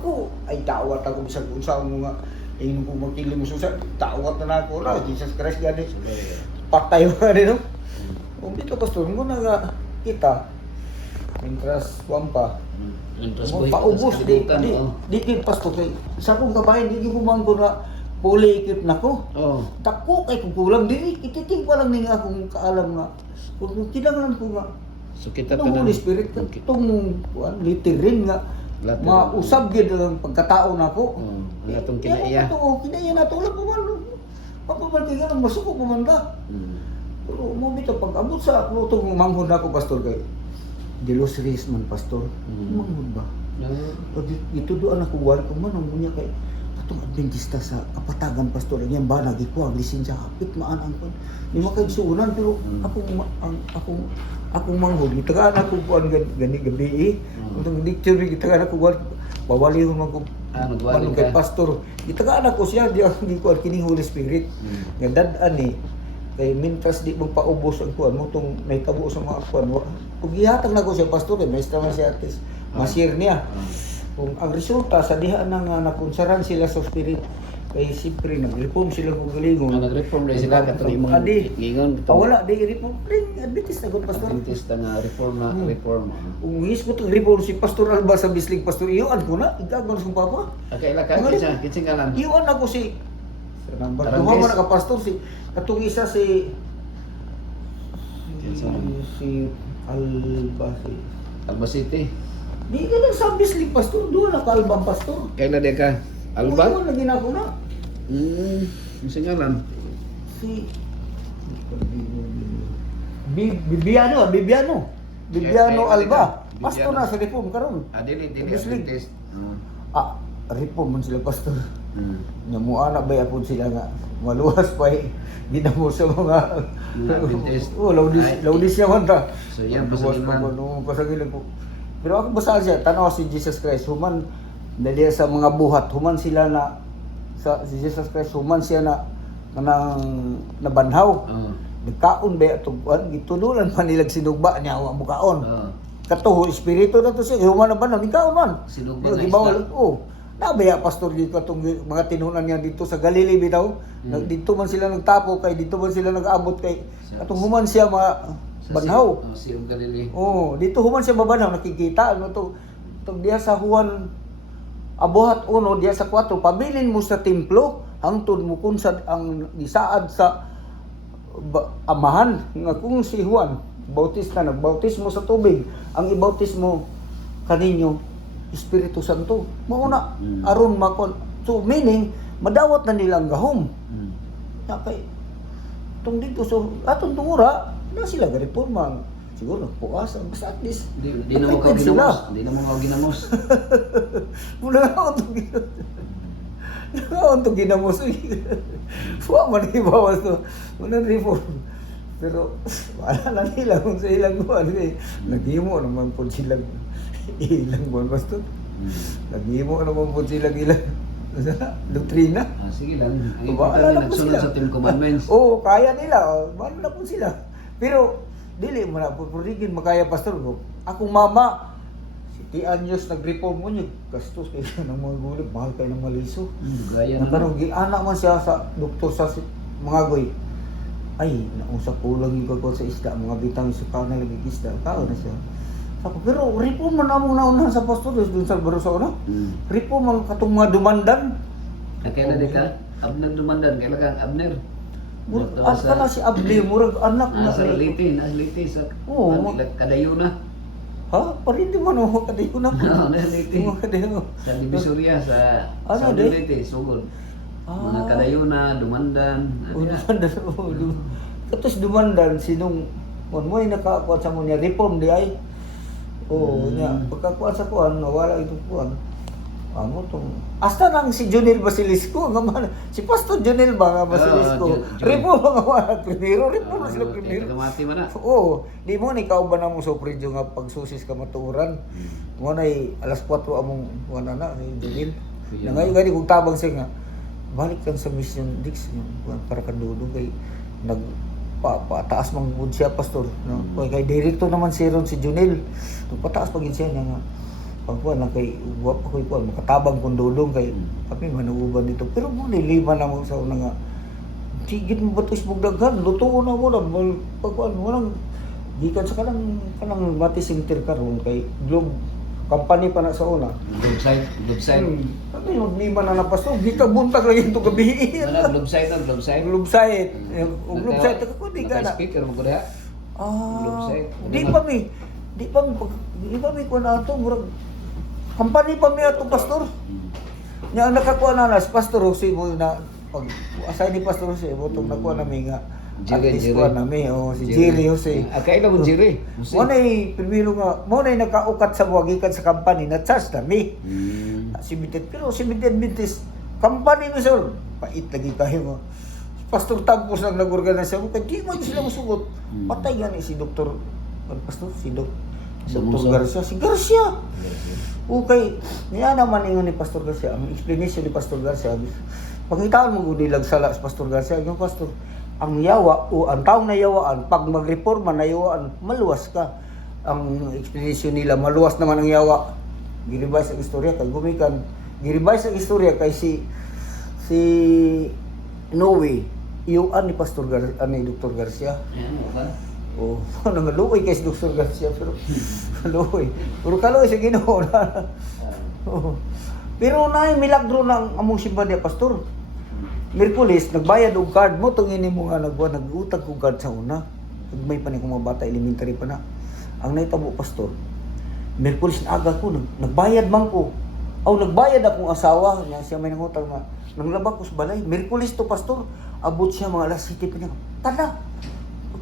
ako, ay tawat ako bisag unsa mo nga ayun ko magkiling mo susa, tawat na ako na, Jesus Christ gani. Patay mo rin no. Kung dito pastor mo na nga kita mientras wampa. Paubos di kit pastor kay sa kong kabayan di ko man ko na puli ikip nako. Oh. Tako kay kung kulang di ititing pa lang ning akong kaalam nga. Kung kinahanglan ko nga So kita itong Holy Spirit itong literin nga mausab gid ang pagkatao nako. Ang atong kinaiya. Kinaiya nato lang po man. Pagpapalti nga masuko ko man ta. Pero mo bitaw pag abot sa lutong manghod nako pastor kay de los Reyes man pastor. Manghod ba? Pag ito doon ako wala ko man ang munya kay atong Adventista sa kapatagan pastor yan ba nagikuha lisensya kapit maanang kon. Di makaigsuunan pero akong manghod gitagaan ako kuan gani gabi Itong dictionary gitagaan ako kuan bawalihon man ko manong kay pastor gitagaan ako siya di ako kuan kining Holy Spirit nga dad-an ni kay mintas di magpaubos ang kuan mo tong nahitabo sa mga kuan kung gihatag na ko siya pastor may man siya artist masir niya kung ang resulta sa diha na nga nakunsaran sila sa spirit kay siyempre nag-reform sila kung galingon. Nag-reform na sila katong imong gingon. Wala di reform Adventist na gud pastor. Adventist nga reform na reform. Kung hisgot ang reform si Pastor Alba sa Bislig pastor iyon ko na igagol sa papa. Kailan ka kinsa ngalan? Iyon ako si number 2 man ka pastor si katong isa si Alba City. Di ka lang sa Bislig pastor doon na kalbang pastor. Kailan di ka? Alba? Ano na ginako na? Kinsa ngalan? Si Bibiano Alba. Pastor na sa reform karon. Dili Bislig. Adventist. Reform man sila pastor. Nya mo anak bay apod sila nga maluwas pa di na mo sa mga Adventist. laudis niya man ta. So yan pasagilan ko. Pero ako basa siya tanaw si Jesus Christ human dali sa mga buhat human sila na sa si Jesus Christ human siya na kanang nabanhaw. Nagkaon ba ato gitudulan pa nilag sinugba niya wa mukaon. Katuho espiritu na to siya human na banhaw nikaon man. Sinugba na isda. Nabaya pastor dito katong mga tinunan niya dito sa Galilee bitaw. Dito man sila nagtapo kay dito man sila nag-abot kay katong human siya banhaw. Si Galilee. Dito human siya mabanhaw nakikita ano to diha sa Juan abuhat 1 diya sa 4 pabilin mo sa templo hangtod mo kunsad ang gisaad sa amahan nga kung si Juan Bautista nagbautismo sa tubig ang ibautismo kaninyo Espiritu Santo mauna aron makon so meaning madawat na nila ang gahom kay tung dito so atong tungura na sila reforma siguro puas ang basta at least di na mo ginamos mula ako itong ginamos huwag man ibawas to muna reform pero wala na nila kung sa ilang buwan naghimo naman po silang ilang buwan basta naghimo naman po silang ilang doktrina sige lang ang importante nagsunod sa 10 commandments kaya nila wala na po sila pero dili mo na purigin makaya pastor ko. Akong mama si Tianyos nag-reform mo niya gastos kay nang mga gulit mahal kay ng maliso. Gaya na. Pero anak man siya sa doktor sa mga goy. Ay, naunsa kulang yung gagawin sa isda, mga bitang sa kanal lagi isda. Kao na siya. Sapo pero reform man among naunahan sa pastor dun sa Barusa na. Reform man katong mga dumandan. Kailan di ka? Abner dumandan, kailan kang Abner? At kana si Abner murag anak na sa Liti sa Kadayuna. Parindi man mo Kadayuna. Liti. Sa Divisoria sa Liti, sugod. Mga Kadayuna, Dumandan. Katos Dumandan sinong mo ay nakakuha sa mo niya reform di ay. Niya pagkakuha sa kuan wala itong kuan. Amo tong hasta nang si Jonel Basilisco nga man si Pastor Jonel ba nga Basilisco repo nga wala primero repo na sila primero kamati man na di mo ni kauban na mo sopredyo nga pagsusis ka maturan mo nay alas 4 among wala na ni Jonel na ngayon gani kung tabang siya nga balik kan sa mission Dix para kandudo kay nag pataas mang gud siya pastor no kay director naman si Ron si Jonel pataas pagin siya nga pagkuan na kay wa pa koy kuan makatabang kung dulong kay kami manuuban dito. Pero mo nilima na mo sa una nga. Sigit mo batis mong daghan, lutuon na mo na pagkuan walang gikan sa kanang Mati Center karon kay Globe company pa na sa una. Globe side. Kami maglima na pastor, di ka buntag lagi ito gabi. Mana globe side. Globe site. Globe site ko di ka na. Speaker mo ko diha. Globe site. Di pa mi ko na ato murag company pa mi ato pastor. Nya nakakuha na nas pastor Jose mo na pag aside ni pastor Jose mo tong nakuha na mi nga. Jerry. Kuha na mi si Jerry Jose. Kailan mo Jerry? Mo nay primero nga mo nay nakaukat sa buwagikan sa company na charge na mi. Simited pero simited Adventist company mi sir. Pait lagi kayo mo. Pastor Tampos lang nag-organize mo kay di man sila musugot. Patay yan si Dr. Pastor si Dr. Garcia. Si Garcia. Okay, niya naman ingon ni Pastor Garcia, ang explanation ni Pastor Garcia. Pangitaan mo gud nilag sala sa Pastor Garcia, yung pastor, ang yawa o ang taong nayawaan, pag magreforma nayawaan, maluwas ka. Ang explanation nila, maluwas naman ang yawa. Giribay sa istorya kay gumikan. Giribay sa istorya kay si Noe, iuan ni Pastor ni Dr. Garcia. Oh, nangaluoy kay si Dr. Garcia pero kaluoy. Pero kaluoy sa Ginoo na. Oh. Pero naay milagro ng among simbahan ni Pastor. Miyerkules nagbayad og card mo tungin mo nga nagutang ko card sa una. May pa ni kong mga bata elementary pa na. Ang naitabo Pastor. Miyerkules na aga ko nagbayad man ko. Aw nagbayad akong asawa niya siya may nangutang nga. Nanglaba ko sa balay. Miyerkules to Pastor. Abot siya mga alas 7 pa niya. Tada.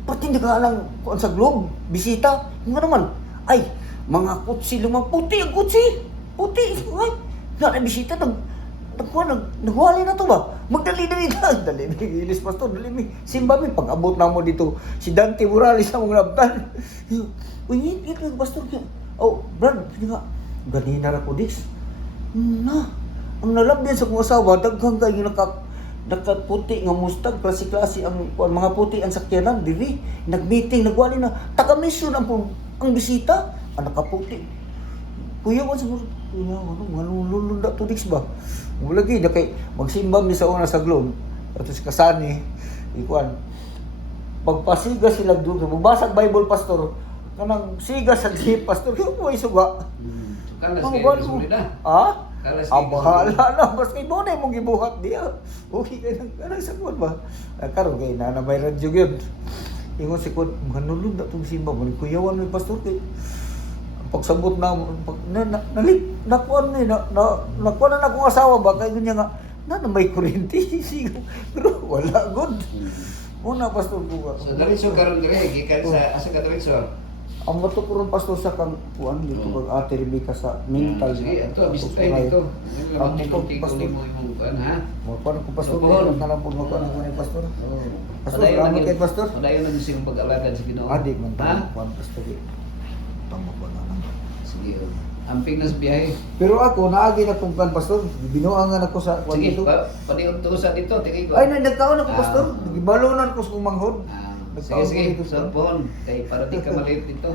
Pati hindi ka lang kuan sa Globe, bisita. Nga naman, ay, mga kutsi, lumang puti ang kutsi. Puti, ay, na bisita, nagwali na to ba? Magdali-dali ka. Dali, ilis pastor, dali mi. Simba mi, pag-abot na mo dito, si Dante Morales na mong labtan. Uy, ito, pastor. Oh, Brad, hindi nga, ganina na ko, Dix. Na, ang nalabyan sa kong asawa, daghang kayo nakaputi nga mustag klase-klase ang mga puti ang sakyanan diri nagmeeting nagwali na taga-mission ang bisita ang nakaputi kuya sa kuya manululun da tudix ba mo lagi na kay magsimba mi sa una sa Globe ato si kasani ikuan pagpasiga sila doon magbasa Bible pastor kanang siga sa jeep pastor kay mo isuga Kalas kayo sulit ah bahala na. na, mas kay mo na mong gibuhat diya. Okay ka nang sakot ba? Karon kay na may radyo yun. Ingon si Kod, manulod na itong simba mo. Kuyawan mo yung pastor kay pagsabot na nakuan na akong asawa ba? Kaya ganyan nga, may kurinti. Pero wala good. Una pastor ko ba? So, diretso karon dire, gikan sa asa ka diretso? Ang matukuron pastor sa kang kuan dito pag Ate Rebecca sa mental. Sige, ato bisitay dito. Ang dito pastor mo imong kuan ha. Mo kuan ko pastor ko na lang po magkuan ko ni pastor. Pastor, salamat kay pastor. Dayon na sing pag-alagad sa Ginoo. Adi man ta kuan pastor. Tama ba na lang. Sige. Amping na sa biyahe. Pero ako naagi na kung kuan pastor, binuangan ako sa kuan Sige, dito. paniud to sa dito, tigay ko. Ay nagkaon ako pastor, gibalunan ko sa kumanghod. Sige, sa phone kay para di ka maliit dito.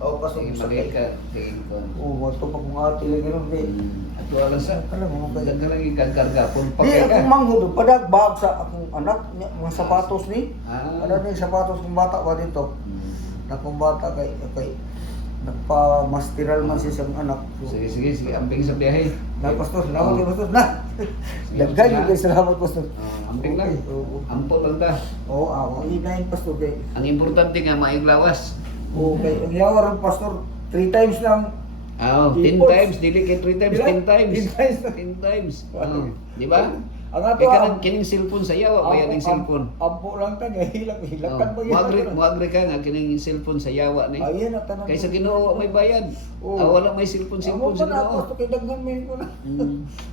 Oh, pastor, Sige, sa maliit ka kay ko. Oh, wato pa kung ate lang gano'n kay. Ato ala sa. Alam mo kay. Dagan lang igagarga phone pa Di kay ako ka. manghod padagbag sa akong anak, mga sapatos ni. Ah. Ano ni sapatos kong bata ba dito? Na kong bata kay nagpa-masteral man siya siyang anak. Sige, amping sa biyahe. Na pastor, salamat kay pastor na. Daghan yung kay salamat pastor. Amping lang. Ampon lang ta. Oo, ako inayin pastor kay. Ang importante nga maayong lawas. Okay, ang yawa rin pastor, 3 times lang. 10 Ipos. times, dili kay 3 times, Dila? 10 times. 10 times. 10 times. Di ba? Ang ato Kaya kanang kining cellphone sa yawa ba yan ang cellphone? Ampo lang ta, hilakan ba yan? Muagri ka nga kining cellphone sa yawa ni. Ayan na tanong. Kaysa Ginoo may bayad. Wala may cellphone sa Amo pa na Ginoo. pastor kay daghan may ko na.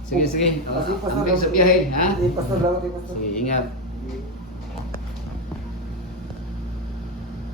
Sige. Pastor, Amping sa biyahe, ha? Pastor, salamat kay pastor. Sige, ingat.